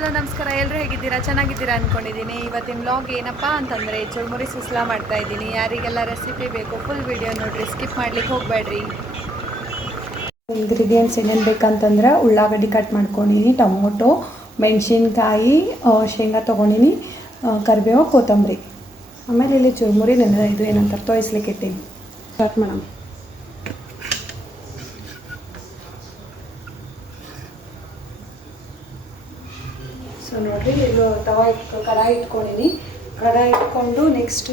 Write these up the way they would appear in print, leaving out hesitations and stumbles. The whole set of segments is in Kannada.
ಹಲೋ ನಮಸ್ಕಾರ. ಎಲ್ಲರೂ ಹೇಗಿದ್ದೀರಾ? ಚೆನ್ನಾಗಿದ್ದೀರಾ ಅಂದ್ಕೊಂಡಿದ್ದೀನಿ. ಇವತ್ತಿನ ವ್ಲಾಗ್ ಏನಪ್ಪ ಅಂತಂದರೆ ಚುರುಮುರಿ ಸುಸ್ಲಾ ಮಾಡ್ತಾಯಿದ್ದೀನಿ. ಯಾರಿಗೆಲ್ಲ ರೆಸಿಪಿ ಬೇಕು ಫುಲ್ ವಿಡಿಯೋ ನೋಡಿರಿ, ಸ್ಕಿಪ್ ಮಾಡ್ಲಿಕ್ಕೆ ಹೋಗಬೇಡ್ರಿ. ಇಂಗ್ರೀಡಿಯೆಂಟ್ಸ್ ಏನೇನು ಬೇಕಂತಂದ್ರೆ ಉಳ್ಳಾಗಡ್ಡಿ ಕಟ್ ಮಾಡ್ಕೊಂಡಿನಿ, ಟೊಮೊಟೊ, ಮೆಣಸಿನ್ಕಾಯಿ, ಶೇಂಗಾ ತೊಗೊಂಡಿನಿ, ಕರಿಬೇವು, ಕೊತ್ತಂಬರಿ. ಆಮೇಲೆ ಇಲ್ಲಿ ಚುರುಮುರಿ ಇದು ಏನಂತಾರೆ ತೋಯಿಸ್ಲಿಕ್ಕೆ ಇಟ್ಟೀನಿ. ಸ್ಟಾರ್ಟ್ ಮಾಡೋಣ. ಸೊ ನೋಡಿರಿ, ಇದು ಕಡಾಯಿ ಇಟ್ಕೊಂಡಿನಿ. ಕಡಾಯಿ ಇಟ್ಕೊಂಡು ನೆಕ್ಸ್ಟ್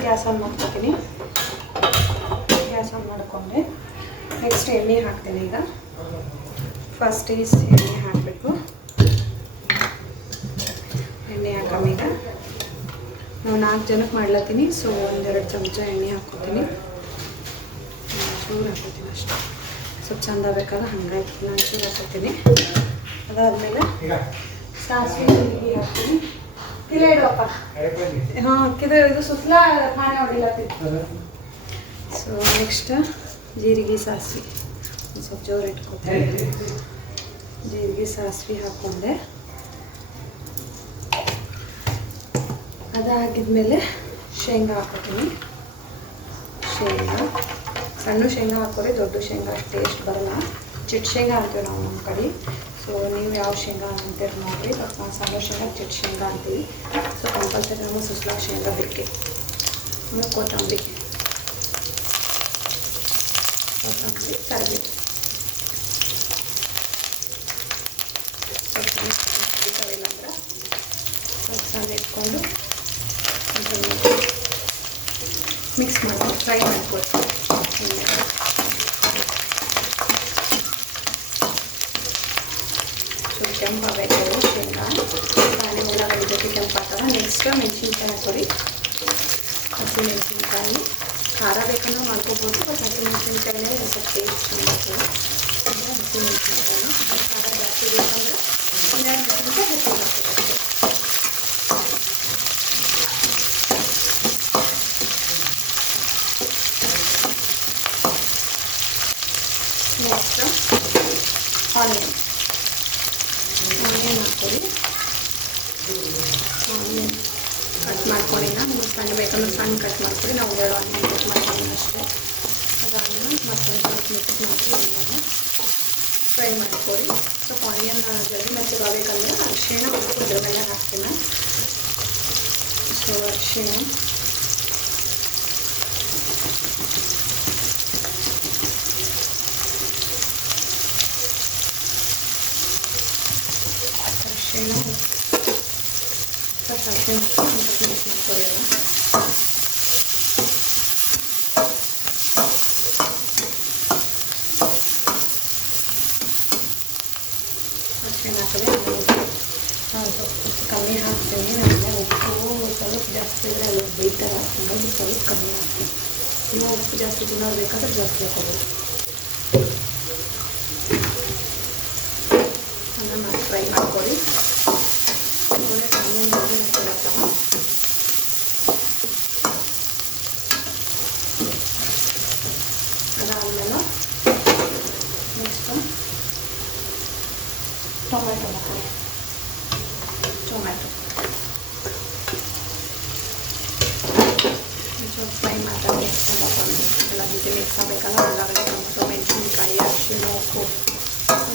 ಗ್ಯಾಸ್ ಆನ್ ಮಾಡ್ಕೊತೀನಿ. ಗ್ಯಾಸ್ ಆನ್ ಮಾಡಿಕೊಂಡೆ ನೆಕ್ಸ್ಟ್ ಎಣ್ಣೆ ಹಾಕ್ತೀನಿ. ಈಗ ಫಸ್ಟ್ ಎಣ್ಣೆ ಹಾಕಬೇಕು. ಎಣ್ಣೆ ಹಾಕೀಗ ನಾವು 4 ಜನಕ್ಕೆ ಮಾಡ್ಲತ್ತೀನಿ. ಸೊ 1-2 ಚಮಚ ಎಣ್ಣೆ ಹಾಕ್ಕೊತೀನಿ. ಚೂರು ಹಾಕೋತೀನಿ ಅಷ್ಟೇ, ಸ್ವಲ್ಪ ಚಂದ ಬೇಕಾದ್ರೆ ಹಂಗಾಗಿ ನಾನು ಚೂರು ಹಾಕೋತೀನಿ. ಅದಾದಮೇಲೆ ಸಾಸಿವೆ ಜೀರಿಗೆ ಹಾಕ್ತೀನಿ. ಕಿಲೇ ಇಡುವಪ್ಪ. ಹಾಂ, ಇದು ಸುತ್ತಲ ಪಾಣೆ ಹೊಡಿಲತ್ತಿ. ಸೊ ನೆಕ್ಸ್ಟ್ ಜೀರಿಗೆ ಸಾಸಿವೆ ಒಂದು ಸ್ವಲ್ಪ ಜೋರು ಇಟ್ಕೊತೀನಿ. ಜೀರಿಗೆ ಸಾಸಿವೆ ಹಾಕ್ಕೊಂಡೆ. ಅದಾಗಿದ್ಮೇಲೆ ಶೇಂಗಾ ಹಾಕೋತೀನಿ. ಶೇಂಗಾ ಸಣ್ಣ ಶೇಂಗಾ ಹಾಕೋರಿ, ದೊಡ್ಡ ಶೇಂಗಾ ಟೇಸ್ಟ್ ಬರೋಲ್ಲ. ಚಿಟ್ಟು ಶೇಂಗಾ ಅಂತೀವಿ ನಾವು ನಮ್ಮ ಕಡೆ. ಸೊ ನೀವು ಯಾವ ಶೇಂಗಾ ಅಂತೀರಿ ನೋಡಿರಿ. ಬಟ್ ನಾವು ಸಣ್ಣ ಶೇಂಗಾ ಚಿಟ್ಟು ಶೇಂಗಾ ಅಂತೀವಿ. ಸೊ ಕಂಪಲ್ಸರಿ ನಮಗೆ ಸುಸ್ಲಾಗ ಶೇಂಗಾ ಬೇಕೇ. ಆಮೇಲೆ ಕೊತ್ತಂಬರಿ ಕರಿಬೇವು ಸ್ವಲ್ಪ ಇಲ್ಲ ಅಂದ್ರೆ ಸ್ವಲ್ಪ ಸಣ್ಣ ಇಟ್ಕೊಂಡು ಮಿಕ್ಸ್ ಮಾಡ್ಕೊಂಡು ಫ್ರೈ ಮಾಡ್ಕೊಳ್ತೀವಿ. ಕೆಂಪಾಗಬೇಕು ಶೇಂಗಾ, ಖಾಲಿ ಉಳ್ಳಾಗಡ್ಡಿ ಜೊತೆ ಕೆಂಪಾಗ್ತವೆ. ನೆಕ್ಸ್ಟ್ ಮೆಣಸಿನ್ಕಾಯಿ ಹಾಕೋರಿ. ಹಸಿ ಮೆಣಸಿನ್ಕಾಯಿ ಖಾರ ಬೇಕಂದ್ರೆ ಮಾಡ್ಕೋಬೋದು, ಬಟ್ ಹಸಿ ಮೆಣಸಿನ್ಕಾಯಿನೇ ಸ್ವಲ್ಪ ಟೇಸ್ಟ್ ಚೆನ್ನಾಗ್ತದೆ. ಹಸಿ ಮೆಣಸಿನ್ಕಾಯಿ ಖಾರ ಜಾಸ್ತಿ ಬೇಕಂದ್ರೆ 12 ಮೆಣಸಿನ್ಕಾಯಿ ಹೆಚ್ಚಿಗೆ ಹಾಕ್ಬೇಕು. ನೆಕ್ಸ್ಟ್ ಆನಿಯನ್ ಹಾಕ್ಕೊಡಿ. ಆನಿಯನ್ ಕಟ್ ಮಾಡ್ಕೊಂಡಿಲ್ಲ, ನಿಮಗೆ ಸಣ್ಣ ಬೇಕಂದ್ರೆ ಸಣ್ಣ ಕಟ್ ಮಾಡ್ಕೊಡಿ. ನಾವು 2 ಆನಿಯನ್ ಕಟ್ ಮಾಡ್ಕೊಂಡು ಅಷ್ಟೇ. ಅದಾದ್ಮೇಲೆ ಮತ್ತೆ ಸ್ವಲ್ಪ ಮಿಕ್ಸ್ ಮಾಡಿ ಎಣ್ಣೆಗೆ ಫ್ರೈ ಮಾಡ್ಕೊಡಿ. ಸ್ವಲ್ಪ ಆನಿಯನ್ ಜಲ್ದಿ ಮೆತ್ತಗಾಗಬೇಕಂದ್ರೆ ಅರಿಶಿಣ ಉಪ್ಪು ಇದ್ರ ಮೇಲೆ ಹಾಕ್ತೀನಿ. ಸೊ ಅರಿಶಿಣ, ಸ್ವಲ್ಪ ಅರಿಶಿಣ ಸ್ವಲ್ಪ ಮಿಕ್ಸ್ ಮಾಡ್ಕೊಡಿ. ಅರಿಶಿಣ ಹಾಕಿದ್ರೆ ಸ್ವಲ್ಪ ಕಮ್ಮಿ ಹಾಕ್ತೀನಿ. ಆಮೇಲೆ ಉಪ್ಪು ಸ್ವಲ್ಪ ಜಾಸ್ತಿ ಇದ್ದರೆ ಅಲ್ಲಿ ಬೈತಾರೆ, ಹಾಗಾಗಿ ಸ್ವಲ್ಪ ಕಮ್ಮಿ ಹಾಕ್ತೀನಿ. ನೀವು ಉಪ್ಪು ಜಾಸ್ತಿ ತಿನ್ನೋದು ಬೇಕಾದ್ರೆ ಜಾಸ್ತಿ ಹಾಕೋಬೋದು. ಅದನ್ನು ಫ್ರೈ ಮಾಡ್ಕೊಳ್ಳಿ. ಆನಿಯನ್ ಜೊತೆ ಮೆತ್ತಗಾಗ್ತಾವ. ಅದಾದಮೇಲೆ ನೆಕ್ಸ್ಟ್ ಟೊಮೆಟೊ ಹಾಕೋರಿ. ಟೊಮೆಟೊ ಸ್ವಲ್ಪ ಫ್ರೈ ಮಾಡಿ ಎಲ್ಲ ಜೊತೆ ಮಿಕ್ಸ್ ಆಗಬೇಕಲ್ಲ. ಉಳ್ಳಾಗಡ್ಡೆ, ಟೊಮೆಟೊ, ಮೆಣಸಿನ್ಕಾಯಿ, ಅರಿಶಿಣ, ಉಪ್ಪು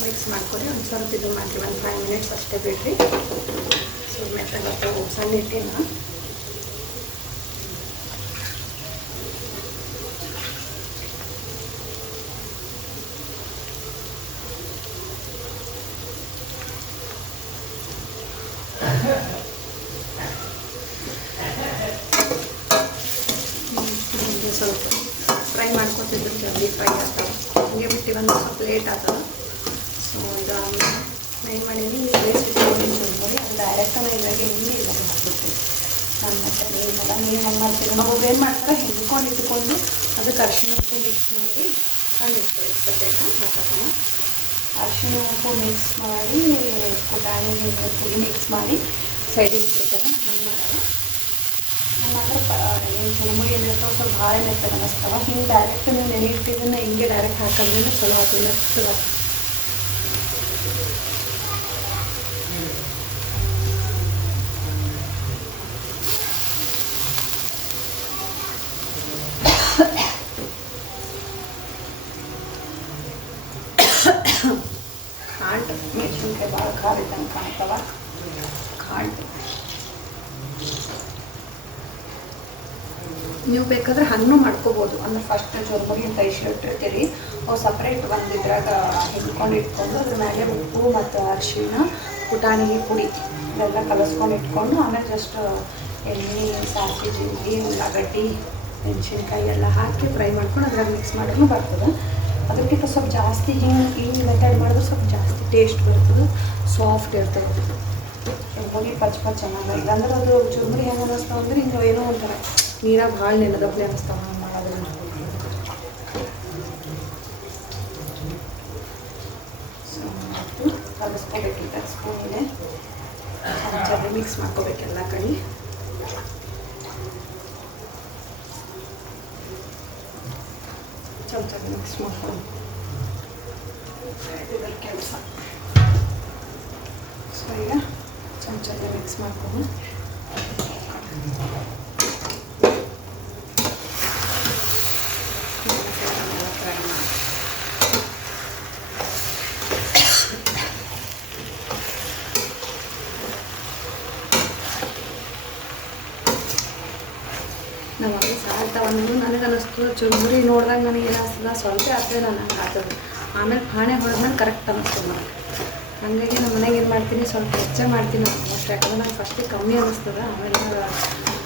ಮಿಕ್ಸ್ ಮಾಡ್ಕೊರಿ. ಒಂದು ಸ್ವಲ್ಪ ಇದು ಮಾಡಿರಿ, ಒಂದು 5 ಮಿನಿಟ್ಸ್ ಅಷ್ಟೇ ಬಿಡ್ರಿ. ಸೊ ಮೆತ್ತಗಾಗ್ತಾವೆ. ಸಣ್ಣ ಇಟ್ಟಿನ ಸ್ವಲ್ಪ ಫ್ರೈ ಮಾಡ್ಕೊತಿದ್ರು ಜಲ್ದಿ ಫ್ರೈ ಆಗ್ತಾವೆ. ಹಂಗೆ ಬಿಟ್ಟು ಒಂದು ಸ್ವಲ್ಪ ಲೇಟ್ ಆಗ್ತದೆ. ಸೊ ಒಂದು ಫ್ರೈ ಮಾಡೀನಿ. ಬೇಸ್ ಇಟ್ಕೊಂಡು ನೋಡಿ, ಅದು ಡೈರೆಕ್ಟ್ ನಾನು ಇದ್ರಾಗೆ ಇದ್ರಾಗೆ ಹಾಕ್ಬಿಡ್ತೀನಿ. ನಾನು ಮತ್ತೆ ನೀವೆಲ್ಲ ನೀವು ಹೆಂಗೆ ಮಾಡ್ತೀವಿ ನಾವು ಏನು ಮಾಡ್ತಾರೆ, ಹಿಂಡ್ಕೊಂಡು ಇಟ್ಕೊಂಡು ಅದಕ್ಕೆ ಅರಿಶಿಣ ಉಪ್ಪು ಮಿಕ್ಸ್ ಮಾಡಿ ಹಂಗೆ ಇಟ್ಕೊಳ್ಳಿ. ಸದ್ಯಕ್ಕೆ ಹಾಕೋಣ. ಅರಿಶಿಣ ಉಪ್ಪು ಮಿಕ್ಸ್ ಮಾಡಿ ಪುಟಾಣಿ ಪುಡಿ ಮಿಕ್ಸ್ ಮಾಡಿ ಸೈಡಿಗೆ ಇಟ್ಬಿಡ್ತಾರೆ. ಹಂಗೆ ಮಾಡೋಣ. ಮಾತ್ರ ಏನು ಚುರುಮುರಿ ಏನಿರ್ತಾವೆ ಸ್ವಲ್ಪ ಭಾಳ ಮೆತ್ತಗೆ ಅನ್ನಿಸ್ತಾವೆ. ಹಿಂಗೆ ಡೈರೆಕ್ಟ್ ನೀವು ನೆನೆಯಿಟ್ಟಿದ್ದನ್ನು ಹಿಂಗೆ ಡೈರೆಕ್ಟ್ ಹಾಕಿದ್ರೂ ಚಲೋ ಆಗ್ತದೆ. ಮೆತ್ತಗೆ ನೀವು ಬೇಕಾದ್ರೆ ಹಣ್ಣು ಮಾಡ್ಕೋಬೋದು. ಅಂದ್ರೆ ಫಸ್ಟ್ ಚುರುಮುರಿ ಅಂತ ಇಟ್ಟಿರ್ತೀರಿ, ಅವು ಸಪ್ರೇಟ್ ಒಂದು ಇದ್ರಾಗ ಹಿಂಡ್ಕೊಂಡು ಇಟ್ಕೊಂಡು ಅದ್ರ ಮೇಲೆ ಉಪ್ಪು ಮತ್ತು ಅರಿಶಿಣ, ಪುಟಾಣಿ ಪುಡಿ ಇದೆಲ್ಲ ಕಲಸ್ಕೊಂಡು ಇಟ್ಕೊಂಡು ಆಮೇಲೆ ಜಸ್ಟ್ ಎಣ್ಣೆ, ಸಾಸಿವೆ, ಜೀರಿಗೆ, ಉಳ್ಳಾಗಡ್ಡಿ, ಮೆಣಸಿನ್ಕಾಯಿ ಎಲ್ಲ ಹಾಕಿ ಫ್ರೈ ಮಾಡ್ಕೊಂಡು ಅದ್ರಾಗ ಮಿಕ್ಸ್ ಮಾಡಿದ್ರೂ ಬರ್ತದೆ. ಅದಕ್ಕಿಂತ ಸ್ವಲ್ಪ ಜಾಸ್ತಿ ಈ ಮೆಥಡ್ ಮಾಡಿದ್ರೆ ಸ್ವಲ್ಪ ಜಾಸ್ತಿ ಟೇಸ್ಟ್ ಬರ್ತದೆ, ಸಾಫ್ಟ್ ಇರ್ತದೆ. ಚುರುಮುರಿ ಪಚ್ ಚೆನ್ನಾಗಿ, ಇಲ್ಲಾಂದ್ರೆ ಅದು ಚುರುಮುರಿ ಹೆಂಗೆ ಅನ್ನಿಸ್ತಾವೆ ಅಂದ್ರೆ ಹಿಂಗೆ ಏನೋ ಒಂಥರ ನೀರಾಗ ಭಾಳ ನೆನೆದಪ್ಲೆ ಅನ್ನಿಸ್ತಾವೆ ನಾವು ಮಾಡೋದ್ರಿಂದ. ಸೊ ಕಲಿಸ್ಕೋಬೇಕಿಲ್ಲ ಸ್ಪೂನಿಗೆ ಚೆನ್ನಾಗಿ ಮಿಕ್ಸ್ ಮಾಡ್ಕೋಬೇಕು ಎಲ್ಲ ಕಡೆ. ಚಮಚದ ಮಿಕ್ಸ್ ಮಾಡ್ಕೊಂಡು ಇದರ ಕೆಲಸ. ಸೊ ಈಗ ಚಮಚದ ಮಿಕ್ಸ್ ಮಾಡ್ಕೊಂಡು ನಾವು ಅಲ್ಲಿ ಸಾಲ್ತಾವನ್ನು ನನಗೆ ಅನ್ನಿಸ್ತು ಚುರುಮುರಿ ನೋಡಿದಾಗ ನನಗೆ ಏನಿಸ್ತದ ಸ್ವಲ್ಪ ಆಗ್ತದೆ ನನಗೆ ಆಗ್ತದೆ. ಆಮೇಲೆ ಪಾಣೆ ಹೊಡೆದ್ಮೇಲೆ ಕರೆಕ್ಟ್ ಅನ್ನಿಸ್ತದೆ ನನಗೆ. ಹಾಗಾಗಿ ನಮ್ಮ ಮನೆಗೆ ಏನು ಮಾಡ್ತೀನಿ, ಸ್ವಲ್ಪ ಹೆಚ್ಚೆ ಮಾಡ್ತೀನಿ ನಾನು ಅಷ್ಟು. ಯಾಕಂದ್ರೆ ನಂಗೆ ಫಸ್ಟಿಗೆ ಕಮ್ಮಿ ಅನ್ನಿಸ್ತದೆ, ಆಮೇಲೆ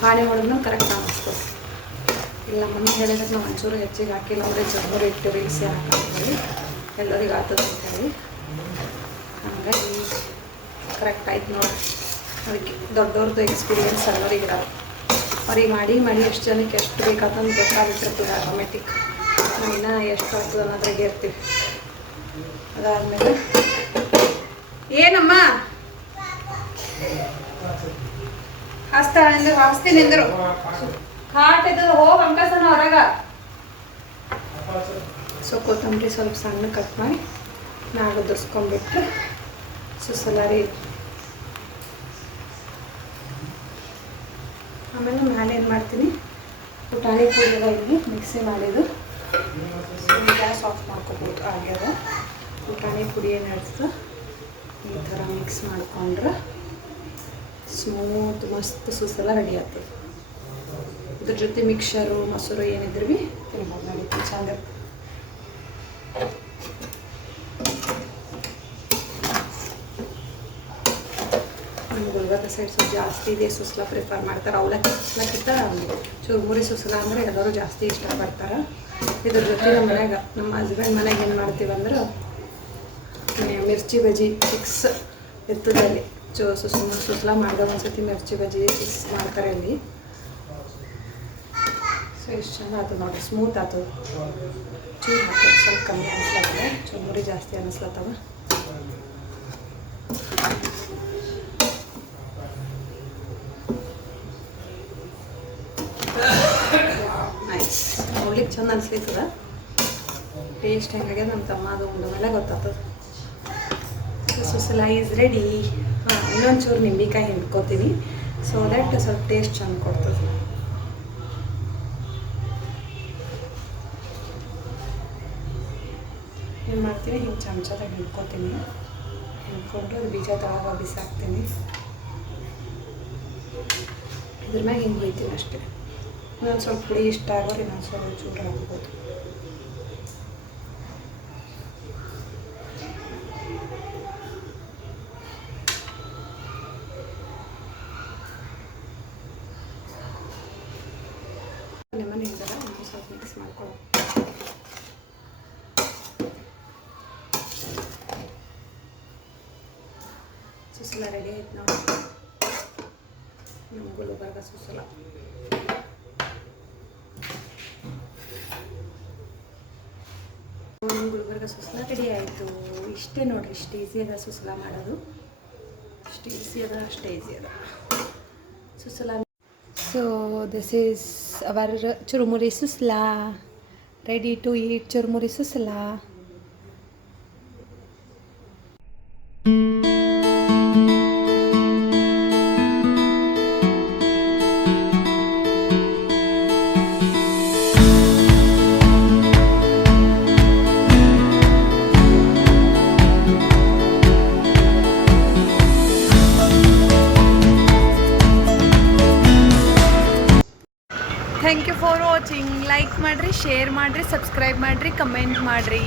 ಪಾಣೆ ಹೊಡೆದ್ಮೇಲೆ ಕರೆಕ್ಟ್ ಅನ್ನಿಸ್ತದೆ. ಇಲ್ಲ ಮನೆಗೆ ಹೇಳಿದ್ರೆ ನಾವು ಒಂಚೂರು ಹೆಚ್ಚಿಗೆ ಹಾಕಿಲ್ಲ ಅಂದರೆ ಚುರುಮುರಿ ಇಟ್ಟು ರಿಕ್ಸಿ ಹಾಕಿ ಎಲ್ಲರಿಗೆ ಆಗ್ತದೆ ಅಂತೇಳಿ. ಹಾಗಾಗಿ ಕರೆಕ್ಟ್ ಆಯ್ತು ನೋಡಿ. ಅದಕ್ಕೆ ದೊಡ್ಡವ್ರದ್ದು ಎಕ್ಸ್ಪೀರಿಯೆನ್ಸ್ ಎಲ್ಲರಿಗೆ ಇರೋದು. ಅವ್ರಿಗೆ ಮಾಡಿ ಎಷ್ಟು ಜನಕ್ಕೆ ಎಷ್ಟು ಬೇಕಾದಂತ ಗೊತ್ತಾಗ್ಬಿಟ್ಟಿರ್ತೀವಿ ಆಟೋಮೆಟಿಕ್. ನಾವಿನ್ನ ಎಷ್ಟು ಆಗ್ತದೆ ಅನ್ನೋದ್ರಾಗೆ ಇರ್ತೀವಿ. ಅದಾದಮೇಲೆ ಏನಮ್ಮ ಹಾಸ್ತೀನಿ ಎಂದರು ಕಾಟಿದ್ದು ಹೋಗಿ ಅಂಕಸನ ಹೊರಗ. ಸೊ ಕೊತ್ತಂಬರಿ ಸ್ವಲ್ಪ ಸಣ್ಣ ಕಟ್ ಮಾಡಿ ನಾಗ ದೊಸ್ಕೊಂಡ್ಬಿಟ್ಟು ಸುಸಲಾರಿ. ಆಮೇಲೆ ಮೇಲೆ ಏನು ಮಾಡ್ತೀನಿ, ಪುಟಾಣಿ ಪುಡಿಯೆಲ್ಲ ಇಲ್ಲಿ ಮಿಕ್ಸಿ ಮಾಡಿದ್ದು ಗ್ಯಾಸ್ ಆಫ್ ಮಾಡ್ಕೋಬೋದು. ಆಗ್ಯದ ಪುಟಾಣಿ ಪುಡಿ ಏನು ಇರ್ತದೆ ಈ ಥರ ಮಿಕ್ಸ್ ಮಾಡ್ಕೊಂಡ್ರೆ ಸ್ಮೂತ್ ಮಸ್ತ್ ಸುಸಲ ರೆಡಿ ಆಗ್ತದೆ. ಇದ್ರ ಜೊತೆ ಮಿಕ್ಸರು ಮೊಸರು ಏನಿದ್ರು ಭೀ ತಿನ್ಬೋದು, ನಡೀತೀವಿ, ಚಂದ ಇರ್ತದೆ. ನಮ್ಮ ಗುಲ್ಬರ್ಗ ಸೈಡ್ ಸ್ವಲ್ಪ ಜಾಸ್ತಿ ಇದೆ ಸುಸ್ಲ ಪ್ರಿಫರ್ ಮಾಡ್ತಾರೆ. ಅವಲಕ್ಕಿ ಸುಸ್ಲಕ್ಕಿಂತ ಚುರುಮುರಿ ಸುಸ್ಲ ಅಂದರೆ ಎಲ್ಲರೂ ಜಾಸ್ತಿ ಇಷ್ಟಪಡ್ತಾರೆ. ಇದ್ರ ಜೊತೆ ನಮ್ಮ ಹಸ್ಬೆಂಡ್ ಮನೆಗೆ ಏನು ಮಾಡ್ತೀವಿ ಅಂದ್ರೆ ಮಿರ್ಚಿ ಬಜ್ಜಿ ಫಿಕ್ಸ್ ಇರ್ತದೆ ಅಲ್ಲಿ. ಸುಸ್ಲ ಮಾಡಿದಾಗ ಒಂದ್ಸತಿ ಮಿರ್ಚಿ ಬಜ್ಜಿ ಫಿಕ್ಸ್ ಮಾಡ್ತಾರೆ ಅಲ್ಲಿ. ಸೊ ಇಷ್ಟು ಚಂದ ಆಗ್ತದೆ ನೋಡಿ, ಸ್ಮೂತ್ ಆಗ್ತದೆ. ಚೂರು ಹಾಕೋದು ಸ್ವಲ್ಪ ಕಮ್ಮಿ ಅನಿಸ್ಲತ್ತವೆ, ಚುರುಮುರಿ ಜಾಸ್ತಿ ಅನ್ನಿಸ್ಲತ್ತವ. ನೈಸ್, ನೋಡ್ಲಿಕ್ಕೆ ಚಂದ ಅನಿಸ್ಲಿತ್ತದ. ಟೇಸ್ಟ್ ಹೆಂಗಾಗ್ಯದ ನಮ್ಮ ತಮ್ಮ ಅದು ಉಂಡ ಮೇಲೆ ಗೊತ್ತಾಗ್ತದೆ. ಸುಸಲ ಈಸ್ ರೆಡಿ. ಇನ್ನೊಂಚೂರು ನಿಂಬೆಕಾಯಿ ಹಿಂಡ್ಕೋತೀನಿ, ಸೊ ದಟ್ ಸ್ವಲ್ಪ ಟೇಸ್ಟ್ ಚಂದ ಕೊಡ್ತದೆ. ಏನು ಮಾಡ್ತೀನಿ, ಹಿಂಗೆ ಚಮಚದಾಗ ಹಿಂಡ್ಕೊತೀನಿ. ಹಿಂಡ್ಕೊಂಡು ಅದು ಬೀಜ ತಳಗ ಬಿಸಾಕ್ತೀನಿ. ಇದ್ರ ಮ್ಯಾಗ ಹಿಂಗೆ ಹೊಯ್ತೀನಿ ಅಷ್ಟೇ. ಇನ್ನೊಂದು ಸ್ವಲ್ಪ ಹುಳಿ ಇಷ್ಟ ಆಗೋರು ಇನ್ನೊಂದು ಸ್ವಲ್ಪ ಚೂರು ಹಾಕ್ಬೋದು. ಲೆಮನ್ ಹಿಂಡರ ಇನ್ನೊಂದು ಸ್ವಲ್ಪ ಮಿಕ್ಸ್ ಮಾಡ್ಕೊಳ್ಳೋ. ಸುಸಲ ರೆಡಿ ಆಯ್ತು ನಾವು. ನಮ್ಮ ಗುಲ್ಬರ್ಗ ಸುಸಲ. ನಮ್ಮ ಗುಲ್ಬರ್ಗ ಸುಸಲ ರೆಡಿ ಆಯಿತು. ಇಷ್ಟೇ ನೋಡಿರಿ, ಇಷ್ಟು ಈಸಿ ಅದ ಸುಸಲ ಮಾಡೋದು. ಅಷ್ಟು ಈಸಿ ಅದ, ಅಷ್ಟೇ ಈಸಿ ಅದ ಸುಸಲ. ಸೊ ದಿಸ್ ಈಸ್ ಅವರ್ ಚುರುಮುರಿ ಸುಸ್ಲಾ, ರೆಡಿ ಟು ಈಟ್ ಚುರುಮುರಿ ಸುಸ್ಲಾ. Thank you for ಮಾಡಿರಿ, ಶೇರ್ ಮಾಡಿರಿ, ಸಬ್ಸ್ಕ್ರೈಬ್ ಮಾಡಿರಿ, ಕಮೆಂಟ್ ಮಾಡಿರಿ.